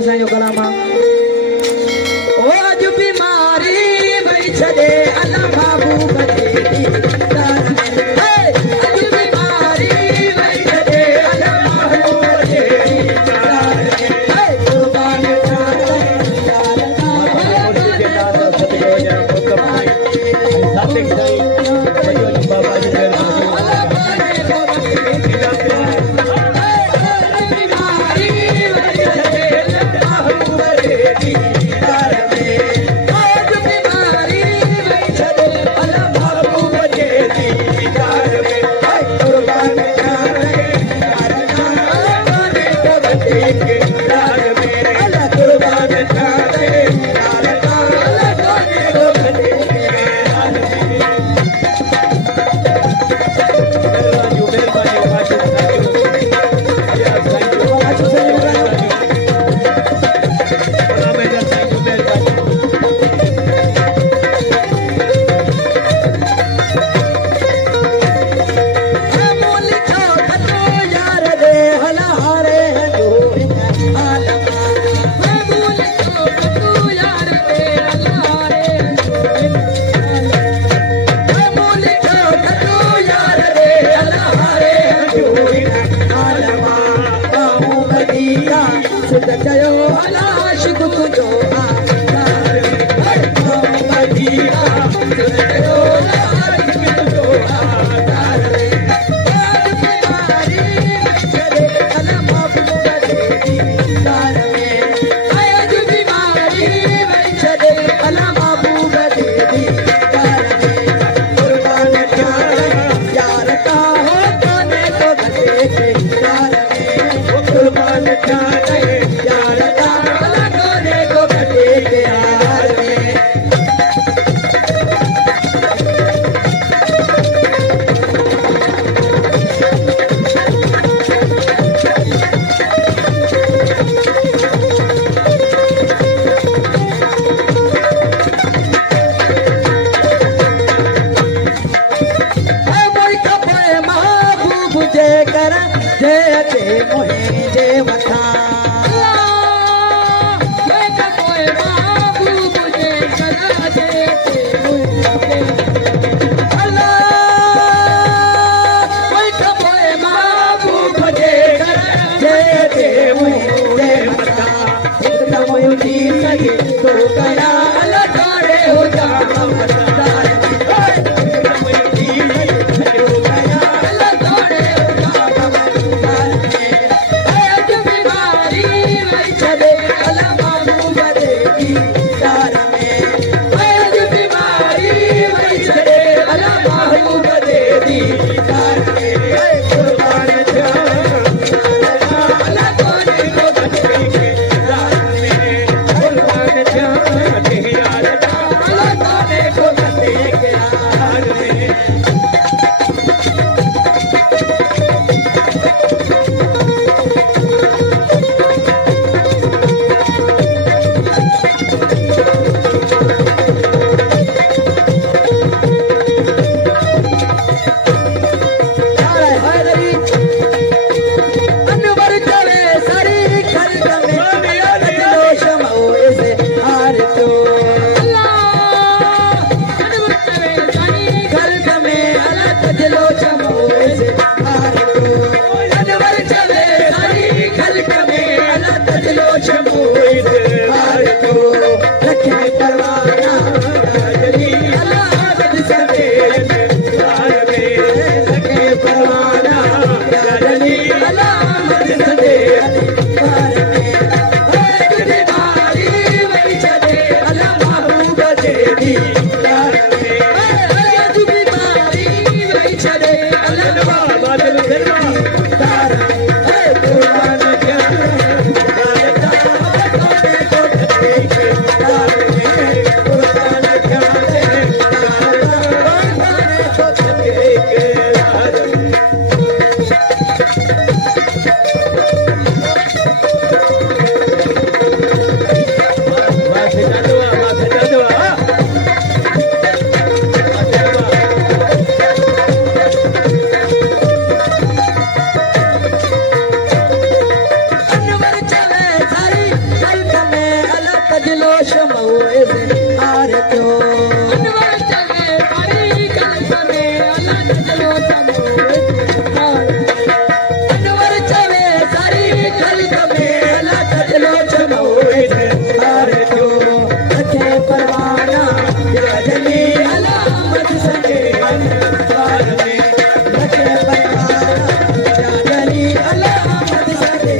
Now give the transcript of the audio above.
और साईं जो कलाम ओ अज बीमारी भई छॾे अल्लाह महबूब जे दीदार में अज बीमारी भई छॾे अल्लाह महबूब जे दीदार में कुर्बान तजलो शमोए से हार क्यों अनवर चले हरी कल्प में अल्लाह तजलो समोए हार अनवर चवे सारी खल्क में अल्लाह तजलो शमोए से हार क्यों अखे परवाना जली अलामत सके अनवार में अखे परवाना जली अलामत सके